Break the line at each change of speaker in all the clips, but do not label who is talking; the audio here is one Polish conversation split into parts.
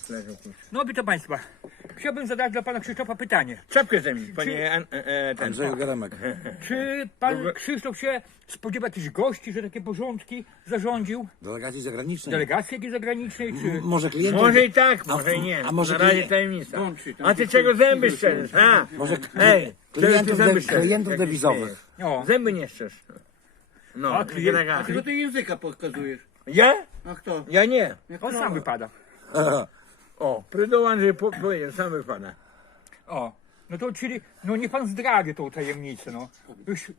leżą.
No witam Państwa. Chciałbym zadać dla Pana Krzysztofa pytanie.
Czapkę zajmij, panie
Andrzeju Geremek.
Czy Pan Krzysztof się spodziewa jakichś gości, że takie porządki zarządził?
Delegacji zagranicznej.
Delegacji jakiejś zagranicznej, czy...
Może klientów.
Może i tak, może i nie.
a może
Na razie
klien-
tajemnica. A ty czego zęby szczerzysz? A?
Może
Ej,
klientów,
zęby szczerzysz,
klientów
jak
dewizowych.
O,
Zęby nie szczerz. No,
A klient-
draga.
Czego ty języka pokazujesz?
Ja?
A kto?
Ja nie.
Jak
on
to?
sam wypada.
O, prydą Andrzej powiedział, sam wypada.
O, no to czyli, no niech Pan zdradzi tą tajemnicę, no. Już...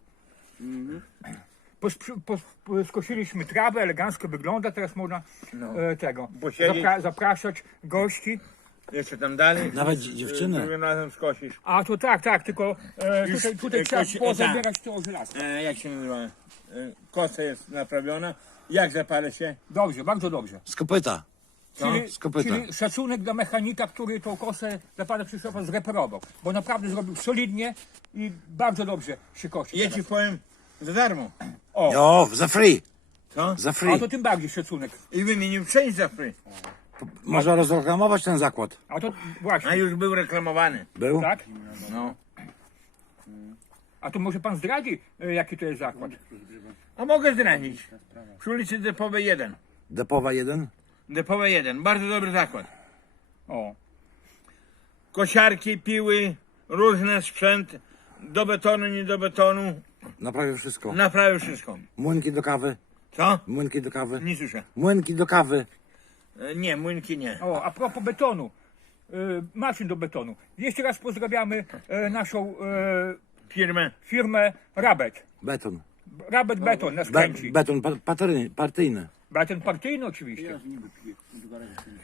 Skosiliśmy trawę, elegancko wygląda, teraz można tego,
Posiedzieć.
zapraszać gości.
Jeszcze tam dalej.
Nawet dziewczyny.
Drugim razem skosisz.
A to tak, tylko tutaj trzeba pozabierać to żelazo.
Jak się nazywa? Kosa jest naprawiona. Jak zapalę się?
Dobrze, bardzo dobrze.
Z kopyta.
Czyli,
z kopyta.
czyli szacunek dla mechanika, który tą kosę dla Pana Krzysztofa zreperował. Bo naprawdę zrobił solidnie i bardzo dobrze się kosi.
Ja
teraz.
ci powiem za darmo.
O, za free.
Co?
Za
A
free.
to tym bardziej szacunek.
I wymienił część za free.
Można rozreklamować ten zakład.
A to
A
właśnie,
już był reklamowany.
Był?
tak?
No.
A to może Pan zdradzi, jaki to jest zakład?
A mogę zdradzić. Przy ulicy Depowej 1.
Depowa 1.
Depowej 1. Bardzo dobry zakład.
O,
Kosiarki, piły, różne sprzęt. Do betonu, nie do betonu.
Naprawił wszystko.
Naprawił wszystko.
Młynki do kawy.
Co?
Młynki do kawy.
Nie słyszę.
Młynki do kawy.
Nie, młynki nie.
o, a propos betonu, maszyn do betonu. Jeszcze raz pozdrawiamy naszą
Firmę.
firmę Rabet.
Beton.
Rabet Beton nas kręci.
Beton partyjny.
Beton partyjny oczywiście.
Ja z nim wypiję. Do garażu chcieliśmy.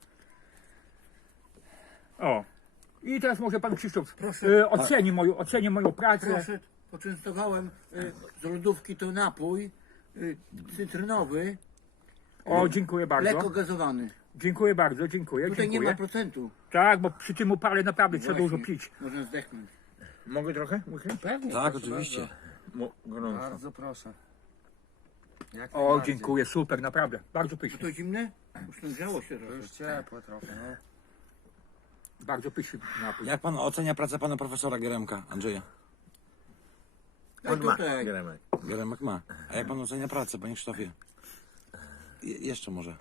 O. I teraz może Pan Krzysztof
Proszę.
oceni moją pracę.
Proszę, poczęstowałem z lodówki to napój cytrynowy,
O, dziękuję bardzo.
lekko gazowany.
Dziękuję bardzo, dziękuję.
Tutaj nie
dziękuję.
ma procentu.
Tak, bo przy tym upale naprawdę trzeba
Właśnie.
dużo pić.
Można zdechnąć.
Mogę trochę? Łychę?
Pewnie.
Tak, oczywiście.
Gorąco.
Bardzo proszę. Jak
O,
najbardziej.
dziękuję, super, naprawdę. Bardzo pyszny.
To zimne? Już nagrzało się
To
trochę.
już ciepłe trochę, no.
Bardzo pyszny napój.
Jak pan ocenia pracę pana profesora Geremka, Andrzeja?
Tak,
On ma.
tutaj.
Geremek.
Geremek ma. A jak pan ocenia pracę, panie Krzysztofie? Jeszcze może.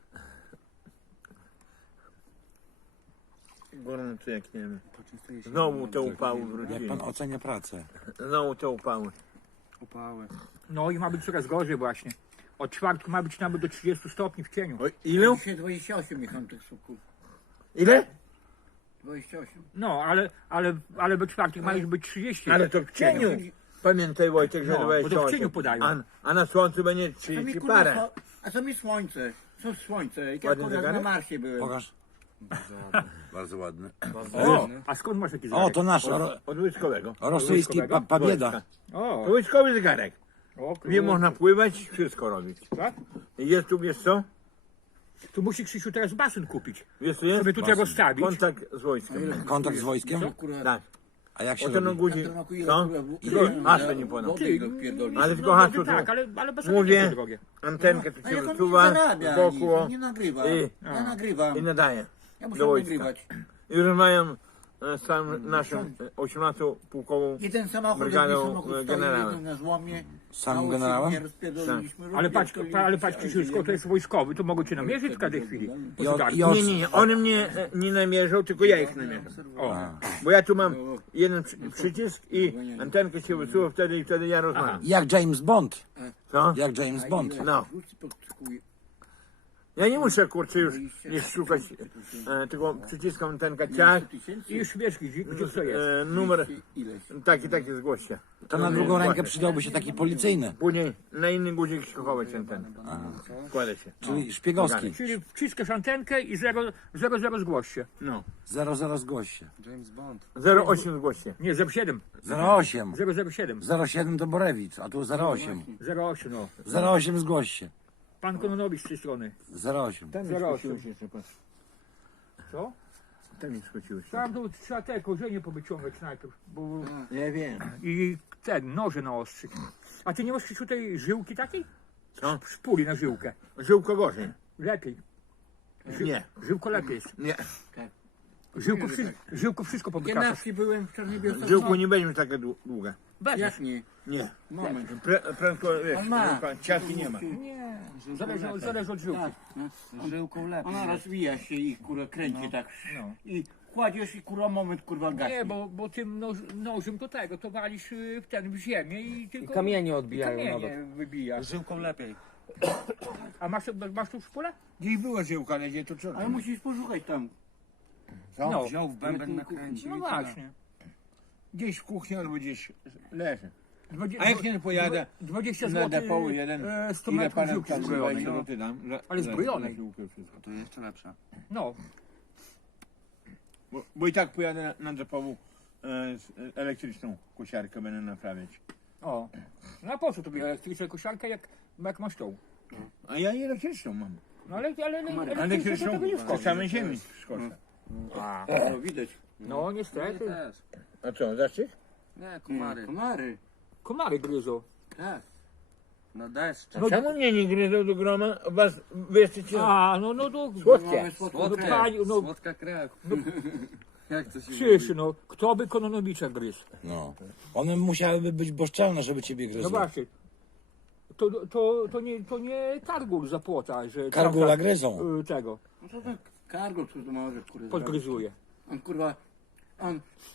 Gorąco jak nie wiem.
Poczęstuję się
Znowu te upały
Jak
wróciły.
pan ocenia pracę?
Znowu te upały.
upały.
No i ma być coraz gorzej właśnie. Od czwartku ma być nawet do 30 stopni w cieniu.
O, ile?
Dzisiaj 28 jechałem tych suków.
Ile?
28.
No, ale we czwartek ma już być 30.
Ale to w cieniu. Pamiętaj Wojtek, że
No, bo to w
28.
cieniu podają.
A na słońcu będzie
A co
30
mi,
parę.
kurwa, a co mi słońce? Co słońce? Jak
Ładny
kurwa na
zegarek?
Marsie byłem.
Pokaż. Bardzo ładny.
O, a skąd masz taki
O,
zegarek?
to nasz
Od Łyskowego.
rosyjski pabieda.
O,
To Łyskowy zegarek.
o
W nim można pływać, wszystko robić.
tak?
Jest tu, wiesz co?
Tu musi Krzysiu teraz basen kupić.
Wiesz co jest?
Sobie tutaj rozstawić.
Kontakt z wojskiem.
Kontakt z wojskiem?
Kurwa,
Tak.
A jak się
Oto na
robi?
guzik.
to nakuje,
Co?
kurwa,
Masło nie płynął.
wody go pierdoli.
Ale
No,
tylko hasło
tak,
tu.
ale bez
Mówię.
to drogie.
Antenkę tu
A
się
jak on nie
wysuwa
zarabia
z boku
nic, nie nagrywa.
i-
Ja nagrywam.
i nadaje.
Ja muszę
do wojska.
nagrywać.
I rozmawiam z całym naszym 18-pułkową
Jeden samochód,
Brygadą,
drugi samochód stoi
generałem.
jeden na złomie.
Samym
Mało się
generałem?
nie rozpierdoliliśmy,
Ale patrz
rozpierdoliliśmy,
Krzysiu, skoro to jest wojskowy, to mogą cię namierzyć w każdej chwili. Po
I od-
zegarku.
i od-
Nie. One mnie nie namierzą, tylko ja ich namierzę.
O,
Bo ja tu mam jeden przycisk i antenkę się wysuwa wtedy i wtedy ja rozmawiam.
Jak James Bond.
Co?
Jak James Bond.
No. Ja nie muszę kurczę już nie szukać, tylko przyciskam antenkę ciach,
i już wiesz, gdzie co jest.
numer taki zgłoś się.
To na drugą rękę przydałby się taki policyjny.
Później na inny guzik się chować antenę. Składa się.
Czyli szpiegowski.
Czyli wciskasz antenkę i 00 zgłoś się.
No.
00 zgłoś się.
James Bond.
08 zgłoś się.
Nie, 07.
08.
007.
07 to Borewicz, a tu 08.
08, no.
08 zgłoś się.
Pan Kononowicz z tej strony.
08.
Tam
mi skróciłeś
jeszcze, patrz.
Co?
Tam mi skróciłeś.
Tam tu trzeba te korzenie powyciągać najpierw, bo...
Ja wiem.
I te noże naostrzyć. A ty nie masz Krzysiu tej żyłki takiej?
Co?
Szpuli na żyłkę.
Żyłko gorzej.
Lepiej.
Nie,
Żyłko lepiej jest.
nie.
Żyłko wszystko powykraszasz.
Genawki byłem w Czarnej Bielsce.
Żyłku nie będzie takie długie.
Jak nie?
Nie.
Moment.
Prędko, wiesz,
On ma.
ciarki nie ma.
Nie, zależy od żyłki.
Żyłką lepiej.
Ona rozwija się i kurwa kręci tak.
No.
I kładziesz i kurwa moment kurwa gaśnie.
Nie, bo tym nożem to tego, to walisz w ziemię i tylko...
I kamienie odbijają
kamienie wybijasz.
Żyłką lepiej.
A masz tu w szpulę?
Gdzieś była żyłka, ale gdzie to co?
Ale musisz poszukać tam.
No.
Wziął w bęben nakręcił.
No
i
właśnie.
Gdzieś w kuchni albo gdzieś leży.
20,
A jak nie pojadę
20
na
zł,
depo jeden,
100
ile
metrów
panem
żyłki
tam
zbrojonej. No.
złoty dam.
Ale zbrojonej.
To jeszcze lepsza.
No,
Bo i tak pojadę na depową elektryczną kosiarkę będę naprawiać.
o. No a po co tobie elektryczna kosiarka, jak masz tą?
A ja i elektryczną mam.
No ale elektryczna to
Elektryczną
tego nie
z
wchodzi.
samej ziemi skoczę.
A,
No widać.
no niestety.
Też.
A co, zaczych?
Nie, komary.
Komary.
Komary gryzą.
Tak.
Na deszcz.
A czemu mnie nie gryzą do groma? Was, wy jesteście
A, no to...
słodkie.
Mamy słodką
Słodka,
krew.
no.
słodka krew. Jak to się
Krzyż, no, kto by Kononowicza gryzł?
No. One musiałyby być boszczelne, żeby ciebie
No
gryzły.
właśnie. To nie Kargul zapłota, że...
Kargula
Czarka,
gryzą.
Tego,
No to tak kargo, co to może kurwa.
podgryzuje.
On kurwa. On.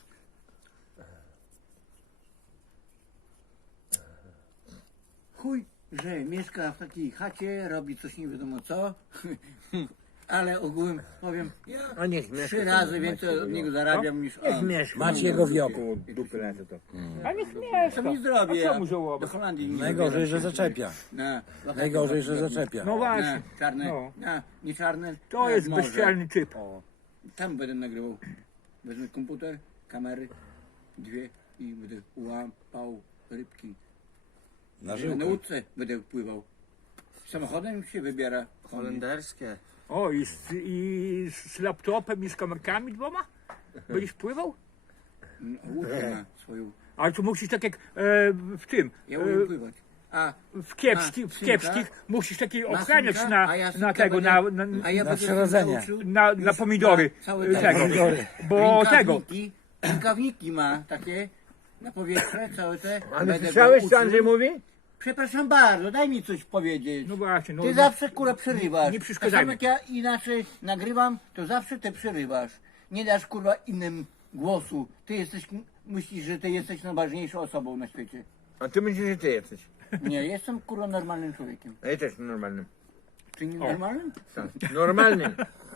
Chuj, że mieszka w takiej chacie, robi coś nie wiadomo co. Ale ogółem powiem, ja
A niech
3 razy więcej od niego zarabiam niż on.
Macie jego w oku.
Dupy lecę to.
A niech mieszka.
Co mi zrobię?
A czemu żałować?
Do Holandii nie
Najgorzej, że
wybieram się.
zaczepia.
Na,
Najgorzej, że zaczepia.
No właśnie.
czarne,
No.
nie czarne.
To
na
jest
morze.
bezczelny typ.
Tam będę nagrywał. Wezmę komputer, kamery, 2 i będę łapał rybki.
Na
Na
żyłkę.
łódce będę pływał. Samochodem się wybiera.
holenderskie.
O, i z laptopem i z kamerkami dwoma? Będziesz pływał?
Łódkę ma swoją.
Ale tu musisz tak jak w tym,
Ja umiem pływać. A
w kiepskich
synka?
musisz taki
na
ochraniacz
synka, a ja
na
synka
tego,
będę-
na
a ja
na
będę
przyrodzenie.
synka uczył
na
już
pomidory
na cały
tego,
Pomidory.
bo tego,
Rękawniki, rękawniki ma takie na powietrze, całe te.
Ale
Będę go
słyszałeś, co
uczył.
Andrzej mówi?
Przepraszam bardzo, daj mi coś powiedzieć.
no właśnie, no,
Ty zawsze kurwa przerywasz.
nie
Tak
przeszkadzaj
samo
mi.
jak ja inaczej nagrywam, to zawsze ty przerywasz. Nie dasz kurwa innym głosu. Ty jesteś, myślisz, że ty jesteś najważniejszą osobą na świecie.
A ty myślisz, że ty jesteś.
Nie, jestem kurwa normalnym człowiekiem.
A ja też normalnym.
Czy nie normalnym?
Tak. Normalnym.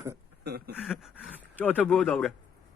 to było dobre.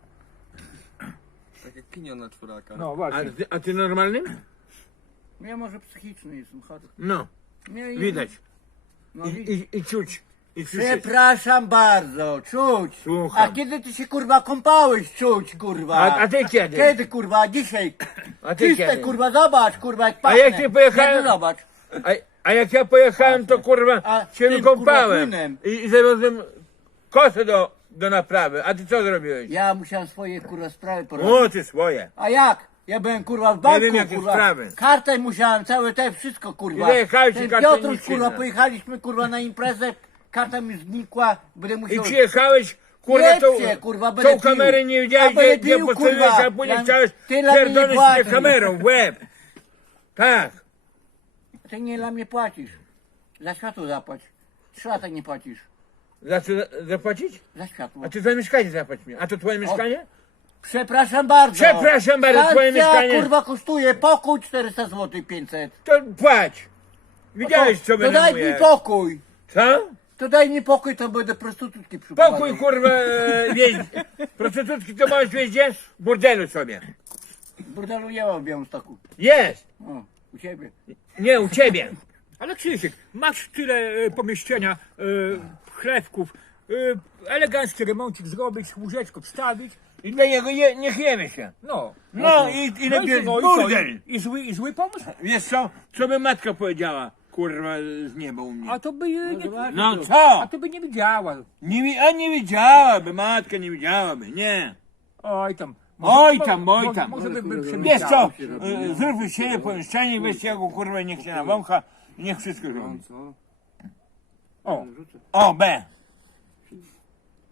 Tak jak pinion na czworaka.
No
A
właśnie.
ty, normalnym?
No ja może psychiczny jestem chory.
No,
Nie,
widać.
No,
I czuć. I słyszeć.
Przepraszam bardzo, czuć.
Słucham.
A kiedy ty się kurwa kąpałeś, czuć kurwa?
A ty kiedy?
Kiedy kurwa? Dzisiaj.
A ty
Czyste
kiedy?
kurwa, zobacz kurwa jak
A
pachnę.
jak nie pojechałem-
Kiedy zobacz.
A jak ja pojechałem, to kurwa
A
się
tym,
wykąpałem.
kurwa, płynem.
I zawiozłem kosę do naprawy. A ty co zrobiłeś?
Ja musiałem swoje kurwa sprawy porobić.
O, ty swoje.
A jak? Ja byłem kurwa w banku,
wiem, jakie
kurwa.
sprawy.
Kartę musiałem, całe te wszystko kurwa.
I zajechałeś i
Ten
kartę
Piotruś
nie
kurwa,
przyznał.
pojechaliśmy kurwa na imprezę, karta mi znikła, będę
I
musiał...
przyjechałeś, kurwa,
Jedźcie, kurwa, będę
tą
pił.
kamerę nie widziałeś,
A będę
gdzie
pił,
postawiłeś,
kurwa.
a później
Ja-
chciałeś
ty dla mnie nie
pierdolić
płacisz.
mnie kamerą w łeb. Tak.
Ty nie dla mnie płacisz. Za światło zapłać. 3 lata nie płacisz.
Za co zapłacić?
Za światło.
A ty za mieszkanie zapłać mi. A to twoje mieszkanie?
Przepraszam bardzo.
Przepraszam bardzo, twoje
Stacja,
mieszkanie.
kurwa kosztuje pokój 400 zł 500.
To płać. Widziałeś, co
To
będę
daj mi
mówił.
pokój.
Co?
To daj mi pokój, to będę prostytutki przyprowadzał.
Pokój, kurwa, wieź. Prostytutki to masz wieźć gdzie? W burdelu sobie.
Burdelu nie ma w Białymstoku.
Jest.
O, u ciebie.
Nie, u ciebie.
Ale Krzysiek, masz tyle pomieszczenia, chlewków, elegancki remoncik zrobić, łóżeczko wstawić,
I dla niego niech jemy się.
no.
No i lepiej
no,
burdel.
I zły pomysł?
Wiesz co by matka powiedziała, kurwa, z nieba u mnie?
A to by nie,
No co?
a to by nie widziała.
Nie widziałaby, matka nie widziałaby, nie.
Oj tam.
Oj tam, oj tam.
Może by
Wiesz
przemyślała.
co, zrób siebie pomieszczenie, weźcie jego kurwa, niech się nawącha i niech wszystko robi.
Co?
O,
O, B.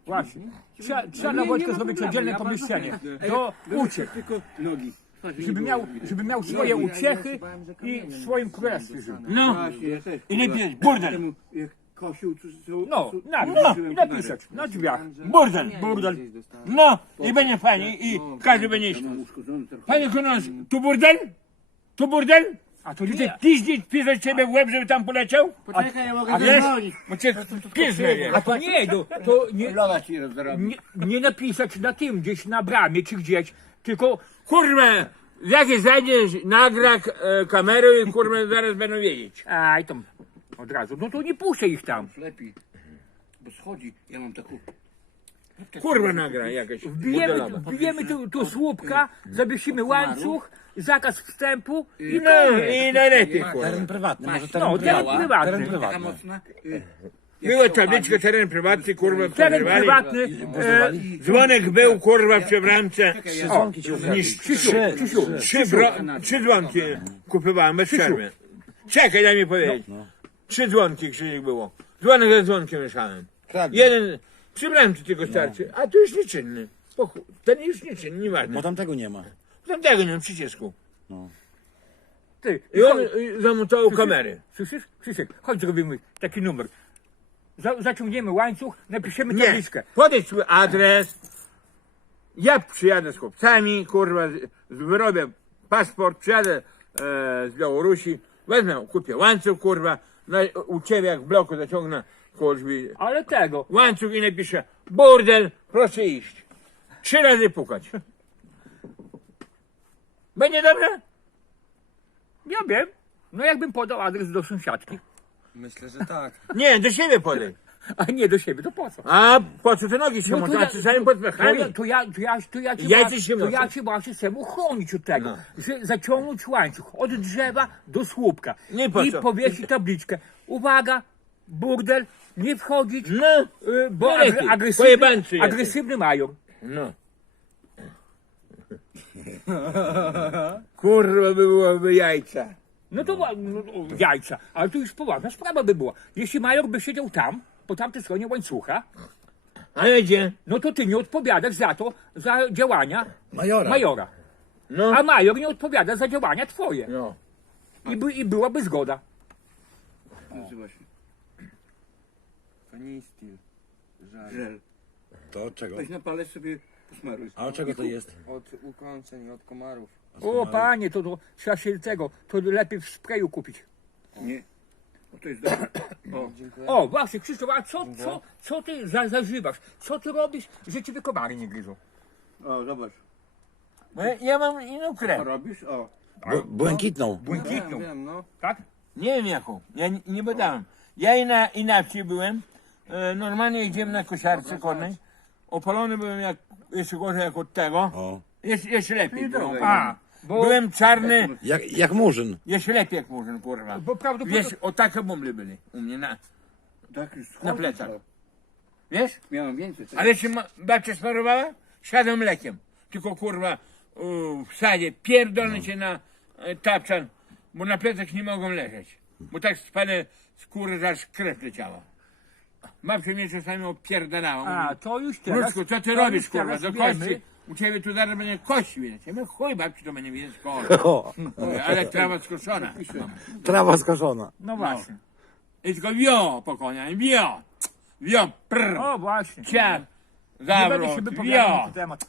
Właśnie. Trzeba na Wojtka zrobić oddzielne pomieszczenie. Do uciech.
Tylko nogi.
Żeby miał swoje uciechy i w swoim królestwie żył.
No,
Właśnie, ja też.
i lepiej burdel.
Temu, jak kosił,
No, i napisać na drzwiach.
Burdel.
Burdel.
No, i będzie fajnie, i każdy będzie iść.
uszkodzony trochę.
Panie Kronos, tu burdel? Tu burdel?
A to
Czy ty
nie.
piździć, pisać ciebie w łeb, żeby tam poleciał?
Poczekaj, ja mogę
A wiesz?
zadzwonić.
Bo cię pizdnie.
A to nie, to nie,
Lola ci rozdrobi.
nie napisać na tym, gdzieś na bramie czy gdzieś, tylko
Kurwa, jak zajdziesz, nagra kamerę i kurwa zaraz będą wiedzieć.
aj tam od razu. No to nie puszczę ich tam.
Lepiej. Bo schodzi. Ja mam taką...
Kurwa nagra jakaś burdelowa.
Wbijemy tu słupka, zawiesimy łańcuch, zakaz wstępu i
No i najlepiej kurwa.
Teren prywatny, może teren
No, teren
prywatny.
prywatny.
Teren
Taka
prywatny.
mocna.
Była tabliczka teren prywatny, kurwa,
teren
przegrywali.
prywatny.
Dzwonek był, kurwa, w bramce.
Trzy dzwonki ci ukradli.
Krzysiu,
Trzy dzwonki kupowałem bez przerwy. Czekaj, daj mi powiedzieć. Trzy dzwonki, Krzysiek, było. Dzwonek ze dzwonkiem mieszałem.
Kradli.
Jeden przy bramce tylko starczy, a tu już nieczynny. Ten już nieczynny, nieważne.
Bo tam tego nie ma.
Tamtego nie ma przycisku.
ty,
I on zamontował kamery.
słyszysz? Krzysiek, chodź zrobimy taki numer. Zaciągniemy łańcuch, napiszemy
Nie,
tabliczkę.
podejdź swój adres. Ja przyjadę z chłopcami, kurwa, wyrobię paszport, przyjadę z Białorusi, wezmę, kupię łańcuch, kurwa, u ciebie jak w bloku zaciągnę koło drzwi
Ale tego.
łańcuch i napiszę burdel, proszę iść. 3 razy pukać. Będzie dobrze?
Ja wiem. No jakbym podał adres do sąsiadki,
Myślę, że tak.
Nie, do siebie podej.
a nie do siebie, to po co?
A po co te nogi się
No to
montują?
ja-
Czasami pod pechami.
Ja
się mocą.
cię właśnie chcę uchronić od tego,
No.
że zaciągnąć łańcuch od drzewa do słupka
Nie po
i
co.
powiesić tabliczkę. Uwaga, burdel, nie wchodzić,
No,
bo
no lepiej.
agresywny,
Pojebańczy jesteś.
agresywny major.
no. Kurwa, byłoby jajca.
No to jajca, ale to już poważna sprawa by była. Jeśli major by siedział tam, po tamtej stronie łańcucha,
Ale gdzie?
no to ty nie odpowiadasz za to, za działania
Majora.
majora.
No.
A major nie odpowiada za działania twoje.
No.
I byłaby zgoda.
Nazywa się
To nie jest styl. Żal.
żel.
To od czego?
Weź na palec sobie posmaruj.
A od czego to jest?
Od ukąszeń, od komarów.
O panie, to trzeba się tego, to lepiej w sprayu kupić.
Nie. O, to jest dobre. O,
Dziękuję.
O, właśnie, Krzysztof, a co ty zażywasz? Co ty robisz, że ciebie komary nie gryzą?
o, zobacz.
Bo ja mam inną
Co
krew.
robisz? O.
Błękitną.
Błękitną,
Wiem, no.
tak?
Nie wiem jaką. Ja nie badałem. Ja i na wsi byłem. Normalnie jedziemy na kosiarce konnej. Opalony byłem jak, jeszcze gorzej jak od tego.
O.
Jeszcze lepiej było.
A, bo,
Byłem czarny.
Jak murzyn.
Jeszcze lepiej jak murzyn, kurwa.
bo prawdopodobnie...
Wiesz, o takie bumble byli u mnie
Tak już
na
schodzi
plecach.
to.
Wiesz?
Miałem więcej.
Ale się babcia smarowała? Siadłem mlekiem. Tylko kurwa w sadzie pierdolę cię na tapczan, bo na plecach nie mogą leżeć. Bo tak spadę z kury, że aż krew leciała. Babcia mnie czasami opierdalała.
A, to już teraz...
Wróczku, co ty
to
robisz,
już
kurwa,
teraz
do
wiemy.
kości? U ciebie tu zaraz będzie kości widać. Ja mówię, chuj babci, to będzie widać kości.
O.
Ale trawa skoszona.
Trawa skoszona.
No właśnie.
I tylko wio po koniach, wio, prr,
O, właśnie.
ciach,
Nie będę
zawrót,
się wypowiadał na
wio.
ten temat.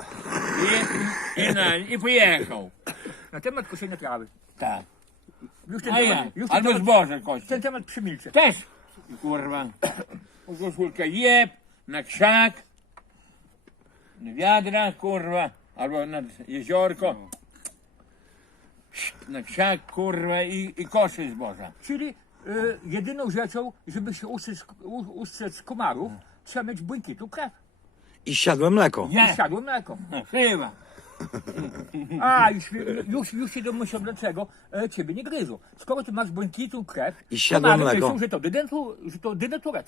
I pojechał.
Na temat koszenia trawy.
Tak.
Już ten
A ja,
temat, już ten
albo
temat,
zboże kości.
ten temat przymilczę.
Też, kurwa. Koszulkę jeb, na krzak, na wiadra, kurwa, albo na jeziorko. Na krzak, kurwa, i koszy zboża.
Czyli jedyną rzeczą, żeby się ustrzec komarów, trzeba mieć błękitu krew.
I siadłe mleko.
I
Nie,
siadło mleko.
chyba.
A, już się domyślam dlaczego ciebie nie gryzą. Skoro ty masz błękitną krew,
I siadło
komary
mleko.
myślą, że to denaturet.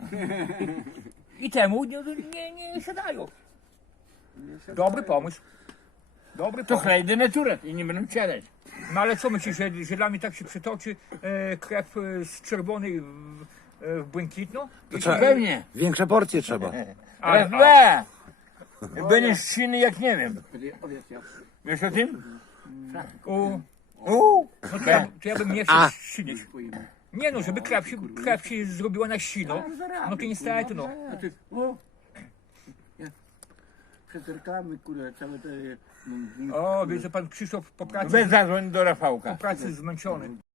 I temu nie siadają. Dobry pomysł. Dobry
To
pomysł.
chlejdy naturat i nie będą siadać.
No ale co myślisz, że dla mnie tak się przetoczy krew z czerwonej w błękitną.
To trzeba,
Pewnie.
większe porcje trzeba.
Raz, dwa. Będziesz silny jak nie wiem. Wiesz o tym?
U,
U.
no to ja bym nie chciał szynić. Nie no, żeby krew się zrobiła na sino, no to niestety no.
A ty, o, ja, przeterkamy, kurde, całe te...
O, widzę pan Krzysztof po
Weź zadzwoń do
po
Rafałka.
pracy zmęczony.